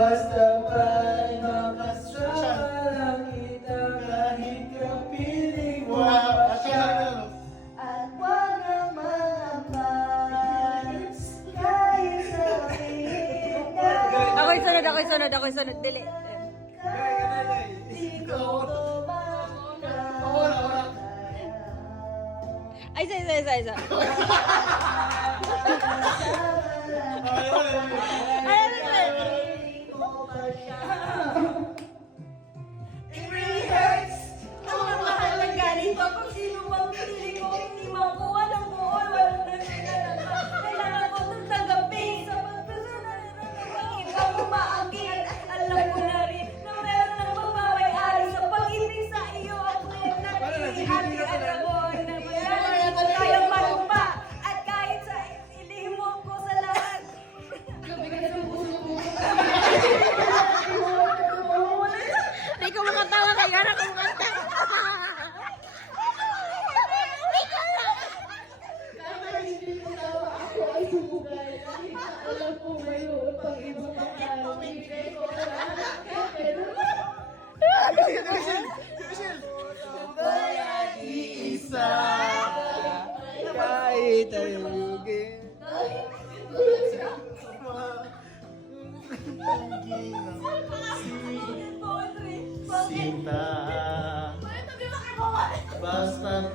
Basta ba'y makasama lang kita kahit kapiling mo pa siya. At huwag nang mangampas kahit sabihin na Ako'y sunod, dili. di ko Ay, isa. It really hurts. Ang mamahal ng galing pa pag sino mang pinili ko hindi makuha ng buhay. Walang nagkakalang kailangan ko itong tanggapin sa pagpasa na nararamang ikaw umaakit. Alam ko na rin na meron ng magmamay-ari sa pag-ibig sa iyo. Ako yung nag-iihati at ako ang nabayaran ko kayang marumpa. At kahit sa ilihimo ko sa lahat. Hindi ko makatawa kaya na kung kanta. Alam ko mayroon pang ibang makakabigay ko lahat. Bayan iisa kahit ayugin. Sinta, basta't